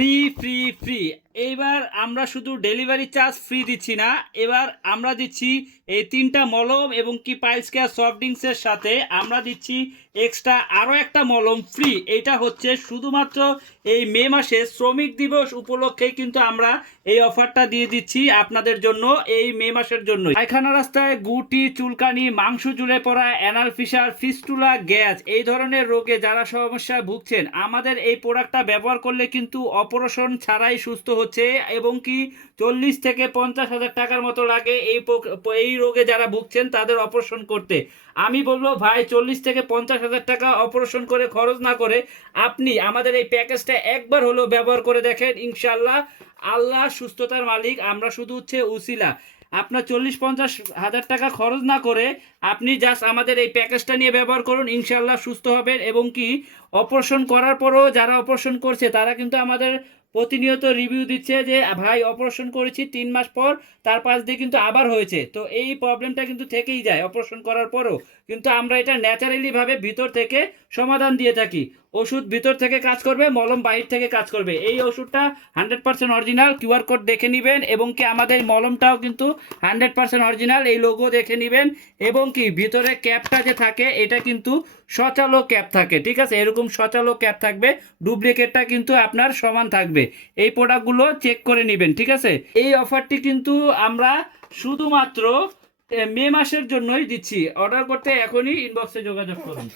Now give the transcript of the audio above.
Free free free. এইবার আমরা শুধু ডেলিভারি চার্জ ফ্রি দিচ্ছি না, এবার আমরা দিচ্ছি এই 3টা মলম এবং কি পাইলস কেয়ার সফট ড্রিঙ্কসের সাথে আমরা দিচ্ছি এক্সট্রা আরও একটা মলম ফ্রি। এটা হচ্ছে শুধুমাত্র এই মে মাসে শ্রমিক দিবস উপলক্ষেই কিন্তু আমরা এই অফারটা দিয়ে দিচ্ছি আপনাদের জন্য, এই মে মাসের জন্য। পায়খানা রাস্তায় গুটি, চুলকানি, মাংস ঝুলে পড়া, অ্যানাল ফিসার, ফিস্টুলা, গ্যাস এই ধরনের রোগে যারা সমস্যায় ভুগছেন, আমাদের এই প্রোডাক্টটা ব্যবহার করলে কিন্তু অপারেশন ছাড়াই সুস্থ হচ্ছে এবং কি 40 থেকে 50 হাজার টাকার মতো লাগে এই রোগে যারা ভুগছেন তাদের অপারেশন করতে। আমি বলবো ভাই 40 থেকে 50 হাজার টাকা অপারেশন করে খরচ না করে আপনি আমাদের এই প্যাকেজটা একবার হলেও ব্যবহার করে দেখেন, ইনশাল্লাহ আল্লাহ সুস্থতার মালিক, আমরা শুধু হচ্ছে উসিলা। আপনার 40-50 হাজার টাকা খরচ না করে আপনি জাস্ট আমাদের এই প্যাকেজটা নিয়ে ব্যবহার করুন, ইনশাল্লাহ সুস্থ হবেন। এবং কি অপারেশন করার পরও যারা অপারেশন করছে তারা কিন্তু আমাদের প্রতিনিয়ত রিভিউ দিচ্ছে যে ভাই অপারেশন করেছি 3 মাস পর তার পাশ দিয়ে কিন্তু আবার হয়েছে। তো এই প্রবলেমটা কিন্তু থেকেই যায় অপারেশন করার পরও, কিন্তু আমরা এটা ন্যাচারালিভাবে ভিতর থেকে সমাধান দিয়ে থাকি। ওষুধ ভিতর থেকে কাজ করবে, মলম বাহির থেকে কাজ করবে। এই ওষুধটা 100% অরিজিনাল, কিউআর কোড দেখে নেবেন। এবং কি আমাদের মলমটাও কিন্তু 100% অরিজিনাল, এই লোগো দেখে নেবেন। এবং কি ভিতরে ক্যাপটা যে থাকে এটা কিন্তু সচালো ক্যাপ থাকে, ঠিক আছে, এরকম সচালো ক্যাপ থাকবে, ডুপ্লিকেটটা কিন্তু আপনার সমান থাকবে। এই প্রোডাক্টগুলো চেক করে নেবেন, ঠিক আছে। এই অফারটি কিন্তু আমরা শুধুমাত্র মে মাসের জন্যই দিচ্ছি। অর্ডার করতে এখনই ইনবক্সে যোগাযোগ করুন।